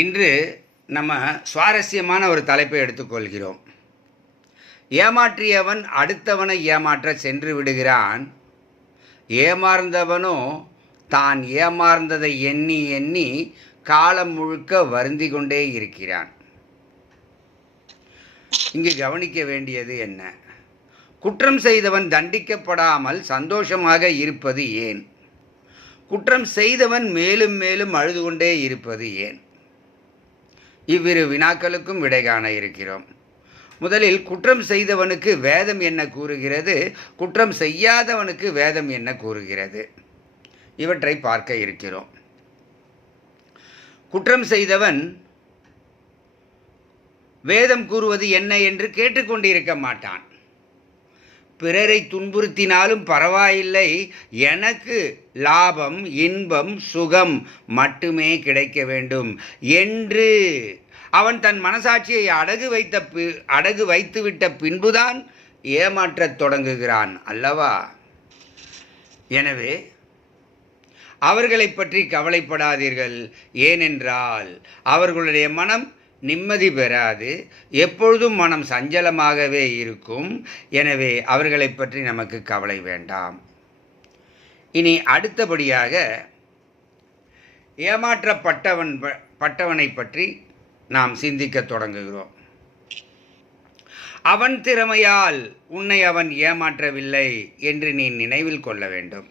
இன்று நம்ம சுவாரஸ்யமான ஒரு தலைப்பை எடுத்துக்கொள்கிறோம். ஏமாற்றியவன் அடுத்தவனை ஏமாற்ற சென்று விடுகிறான். ஏமாந்தவனோ தான் ஏமாந்ததை எண்ணி எண்ணி காலம் முழுக்க வருந்தி கொண்டே இருக்கிறான். இங்கு கவனிக்க வேண்டியது என்ன? குற்றம் செய்தவன் தண்டிக்கப்படாமல் சந்தோஷமாக இருப்பது ஏன்? குற்றம் செய்தவன் மேலும் மேலும் அழுது கொண்டே இருப்பது ஏன்? இவ்விரு வினாக்களுக்கும் விடை காண இருக்கிறோம். முதலில் குற்றம் செய்தவனுக்கு வேதம் என்ன கூறுகிறது, குற்றம் செய்யாதவனுக்கு வேதம் என்ன கூறுகிறது, இவற்றை பார்க்க இருக்கிறோம். குற்றம் செய்தவன் வேதம் கூறுவது என்ன என்று கேட்டுக்கொண்டிருக்க மாட்டான். பிறரை துன்புறுத்தினாலும் பரவாயில்லை, எனக்கு லாபம், இன்பம், சுகம் மட்டுமே கிடைக்க வேண்டும் என்று அவன் தன் மனசாட்சியை அடகு வைத்துவிட்ட பின்புதான் ஏமாற்றத் தொடங்குகிறான் அல்லவா? எனவே அவர்களை பற்றி கவலைப்படாதீர்கள். ஏனென்றால் அவர்களுடைய மனம் நிம்மதி பெறாது, எப்பொழுதும் மனம் சஞ்சலமாகவே இருக்கும். எனவே அவர்களை பற்றி நமக்கு கவலை வேண்டாம். இனி அடுத்தபடியாக ஏமாற்றப்பட்டவனை பற்றி நாம் சிந்திக்க தொடங்குகிறோம். அவன் திறமையால் உன்னை அவன் ஏமாற்றவில்லை என்று நீ நினைவில் கொள்ள வேண்டும்.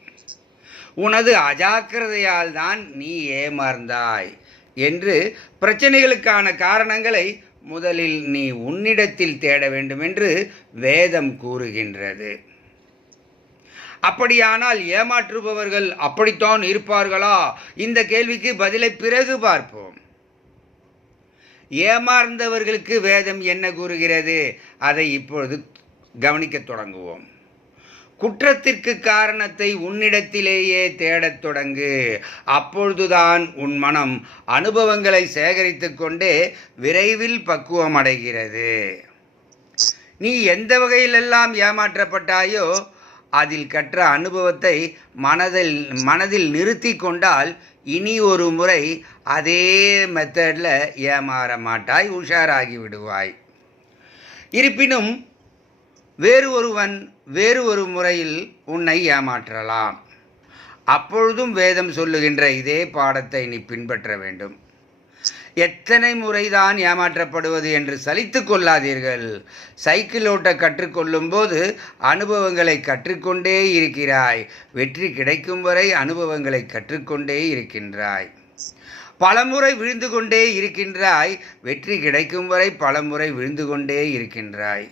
உனது அஜாக்கிரதையால் தான் நீ ஏமாந்தாய் என்று பிரச்சனைகளுக்கான காரணங்களை முதலில் நீ உன்னிடத்தில் தேட வேண்டும் என்று வேதம் கூறுகின்றது. அப்படியானால் ஏமாற்றுபவர்கள் அப்படித்தான் இருப்பார்களா? இந்த கேள்விக்கு பதிலை பிறகு பார்ப்போம். ஏமாந்தவர்களுக்கு வேதம் என்ன கூறுகிறது, அதை இப்பொழுது கவனிக்க தொடங்குவோம். குற்றத்திற்கு காரணத்தை உன்னிடத்திலேயே தேடத் தொடங்கு. அப்பொழுதுதான் உன் மனம் அனுபவங்களை சேகரித்து கொண்டே விரைவில் பக்குவம் அடைகிறது. நீ எந்த வகையிலெல்லாம் ஏமாற்றப்பட்டாயோ அதில் கற்ற அனுபவத்தை மனதில் நிறுத்தி கொண்டால் இனி ஒரு முறை அதே மெத்தடில் ஏமாற மாட்டாய், உஷாராகி விடுவாய். இருப்பினும் வேறு ஒரு முறையில் உன்னை ஏமாற்றலாம். அப்பொழுதும் வேதம் சொல்லுகின்ற இதே பாடத்தை நீ பின்பற்ற வேண்டும். எத்தனை முறைதான் ஏமாற்றப்படுவது என்று சலித்து கொள்ளாதீர்கள். சைக்கிள் ஓட்ட கற்றுக்கொள்ளும் போது அனுபவங்களை கற்றுக்கொண்டே இருக்கிறாய். வெற்றி கிடைக்கும் வரை அனுபவங்களை கற்றுக்கொண்டே இருக்கின்றாய். பலமுறை விழுந்து கொண்டே இருக்கின்றாய். வெற்றி கிடைக்கும் வரை பலமுறை விழுந்து கொண்டே இருக்கின்றாய்.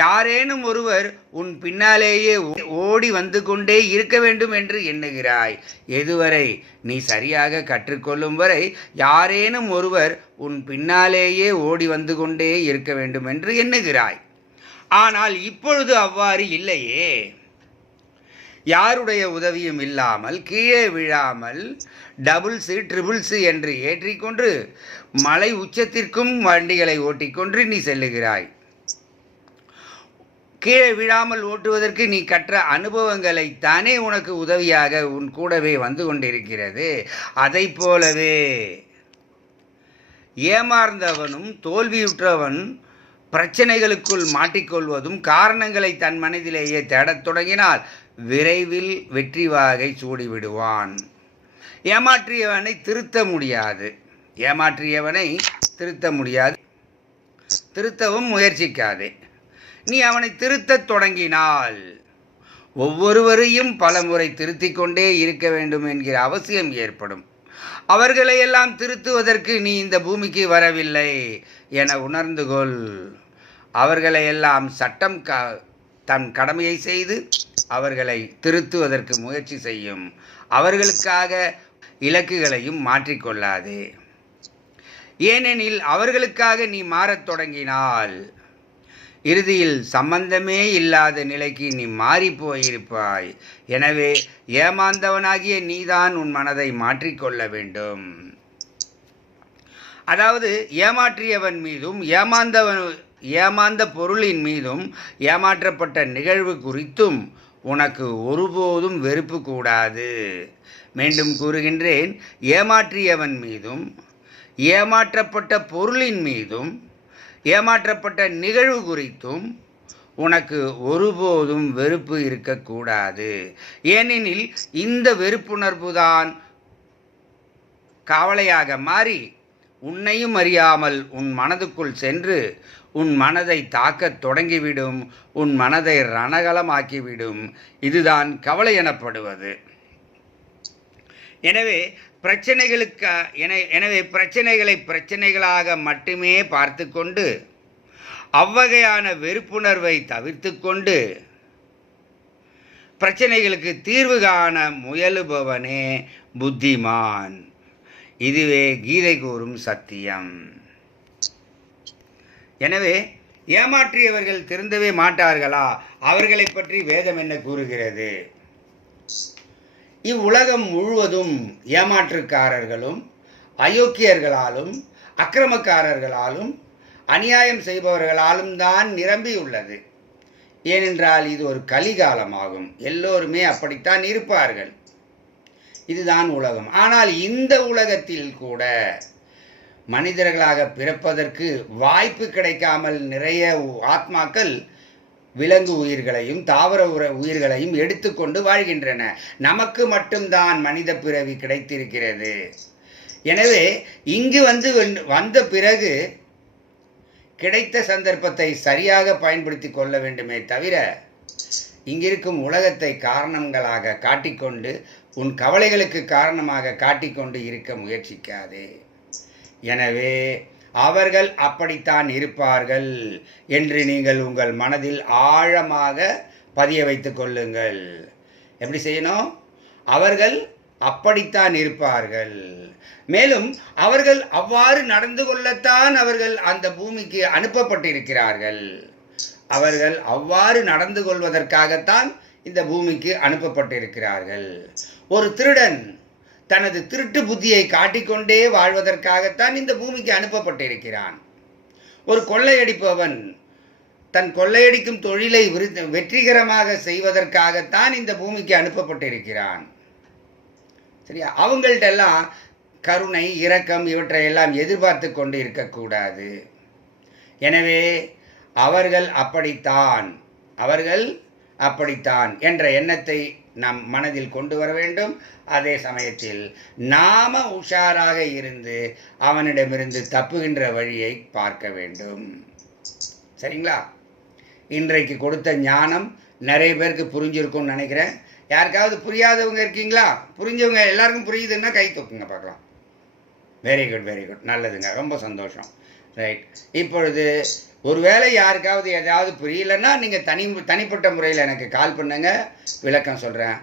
யாரேனும் ஒருவர் உன் பின்னாலேயே ஓடி வந்து கொண்டே இருக்க வேண்டும் என்று எண்ணுகிறாய். எதுவரை? நீ சரியாக கற்றுக்கொள்ளும் வரை யாரேனும் ஒருவர் உன் பின்னாலேயே ஓடி வந்து கொண்டே இருக்க வேண்டும் என்று எண்ணுகிறாய். ஆனால் இப்பொழுது அவ்வாறு இல்லையே. யாருடைய உதவியும் இல்லாமல் கீழே விழாமல் டபுள்ஸு ட்ரிபிள்ஸு என்று ஏற்றிக்கொண்டு மலை உச்சத்திற்கும் வண்டிகளை ஓட்டிக்கொண்டு நீ செல்லுகிறாய். கீழே விழாமல் ஓட்டுவதற்கு நீ கற்ற அனுபவங்களைத்தானே உனக்கு உதவியாக உன் கூடவே வந்து கொண்டிருக்கிறது. அதை போலவே ஏமாந்தவனும் தோல்வியுற்றவன் பிரச்சனைகளுக்குள் மாட்டிக்கொள்வதும் காரணங்களை தன் மனதிலேயே தேடத் தொடங்கினால் விரைவில் வெற்றி வாகை சூடிவிடுவான். ஏமாற்றியவனை திருத்த முடியாது, திருத்தவும் முயற்சிக்காதே. நீ அவனை திருத்தத் தொடங்கினால் ஒவ்வொருவரையும் பலமுறை திருத்திக் கொண்டே இருக்க வேண்டும் என்கிற அவசியம் ஏற்படும். அவர்களையெல்லாம் திருத்துவதற்கு நீ இந்த பூமிக்கு வரவில்லை என உணர்ந்து கொள். அவர்களையெல்லாம் சட்டம் தன் கடமையை செய்து அவர்களை திருத்துவதற்கு முயற்சி செய்யும். அவர்களுக்காக இலக்குகளையும் மாற்றிக்கொள்ளாதே. ஏனெனில் அவர்களுக்காக நீ மாறத் தொடங்கினால் இறுதியில் சம்பந்தமே இல்லாத நிலைக்கு நீ மாறி போயிருப்பாய். எனவே ஏமாந்தவனாகிய நீதான் உன் மனதை மாற்றிக்கொள்ள வேண்டும். அதாவது ஏமாற்றியவன் மீதும் ஏமாந்த பொருளின் மீதும் ஏமாற்றப்பட்ட நிகழ்வு குறித்தும் உனக்கு ஒருபோதும் வெறுப்பு கூடாது. மீண்டும் கூறுகின்றேன், ஏமாற்றியவன் மீதும் ஏமாற்றப்பட்ட பொருளின் மீதும் ஏமாற்றப்பட்ட நிகழ்வு குறித்தும் உனக்கு ஒருபோதும் வெறுப்பு இருக்கக்கூடாது. ஏனெனில் இந்த வெறுப்புணர்வு தான் கவலையாக மாறி உன்னையும் அறியாமல் உன் மனதுக்குள் சென்று உன் மனதை தாக்கத் தொடங்கிவிடும், உன் மனதை ரணகலமாக்கிவிடும். இதுதான் கவலை எனப்படுவது. எனவே பிரச்சனைகளை பிரச்சனைகளாக மட்டுமே பார்த்து கொண்டு அவ்வகையான வெறுப்புணர்வை தவிர்த்து கொண்டு பிரச்சனைகளுக்கு தீர்வு காண முயலுபவனே புத்திமான். இதுவே கீதை கூறும் சத்தியம். எனவே ஏமாற்றியவர்கள் திருந்தவே மாட்டார்களா? அவர்களை பற்றி வேதம் என்ன கூறுகிறது? இவ்வுலகம் முழுவதும் ஏமாற்றுக்காரர்களும் அயோக்கியர்களாலும் அக்கிரமக்காரர்களாலும் அநியாயம் செய்பவர்களாலும் தான் நிரம்பியுள்ளது. ஏனென்றால் இது ஒரு கலிகாலமாகும். எல்லோருமே அப்படித்தான் இருப்பார்கள். இதுதான் உலகம். ஆனால் இந்த உலகத்தில் கூட மனிதர்களாக பிறப்பதற்கு வாய்ப்பு கிடைக்காமல் நிறைய ஆத்மாக்கள் விலங்கு உயிர்களையும் தாவர உயிர்களையும் எடுத்துக்கொண்டு வாழ்கின்றன. நமக்கு மட்டும்தான் மனித பிறவி கிடைத்திருக்கிறது. எனவே இங்கு வந்த பிறகு கிடைத்த சந்தர்ப்பத்தை சரியாக பயன்படுத்தி கொள்ள வேண்டுமே தவிர இங்கிருக்கும் உலகத்தை காரணங்களாக காட்டிக்கொண்டு உன் கவலைகளுக்கு காரணமாக காட்டிக்கொண்டு இருக்க முயற்சிக்காதே. எனவே அவர்கள் அப்படித்தான் இருப்பார்கள் என்று நீங்கள் உங்கள் மனதில் ஆழமாக பதிய வைத்து கொள்ளுங்கள். எப்படி செய்யணும்? அவர்கள் அப்படித்தான் இருப்பார்கள். மேலும் அவர்கள் அவ்வாறு நடந்து கொள்ளத்தான் அவர்கள் அந்த பூமிக்கு அனுப்பப்பட்டிருக்கிறார்கள். அவர்கள் அவ்வாறு நடந்து கொள்வதற்காகத்தான் இந்த பூமிக்கு அனுப்பப்பட்டிருக்கிறார்கள். ஒரு திருடன் தனது திருட்டு புத்தியை காட்டிக்கொண்டே வாழ்வதற்காகத்தான் இந்த பூமிக்கு அனுப்பப்பட்டிருக்கிறான். ஒரு கொள்ளையடிப்பவன் தன் கொள்ளையடிக்கும் தொழிலை வெற்றிகரமாக செய்வதற்காகத்தான் இந்த பூமிக்கு அனுப்பப்பட்டிருக்கிறான். சரியா? அவங்கள்ட்டெல்லாம் கருணை, இரக்கம் இவற்றையெல்லாம் எதிர்பார்த்து கொண்டு இருக்கக்கூடாது. எனவே அவர்கள் அப்படித்தான் என்ற எண்ணத்தை நம் மனதில் கொண்டு வர வேண்டும். அதே சமயத்தில் நாம உஷாராக இருந்து அவனிடமிருந்து தப்புகின்ற வழியை பார்க்க வேண்டும். சரிங்களா? இன்றைக்கு கொடுத்த ஞானம் நிறைய பேருக்கு புரிஞ்சிருக்கும்னு நினைக்கிறேன். யாருக்காவது புரியாதவங்க இருக்கீங்களா? புரிஞ்சவங்க எல்லாருக்கும் புரியுதுன்னா கை தூக்குங்க பார்க்கலாம். வெரி குட், வெரி குட், நல்லதுங்க, ரொம்ப சந்தோஷம். ரைட். இப்பொழுது ஒருவேளை யாருக்காவது ஏதாவது புரியலைன்னா நீங்கள் தனிப்பட்ட முறையில் எனக்கு கால் பண்ணுங்க, விளக்கம் சொல்கிறேன்.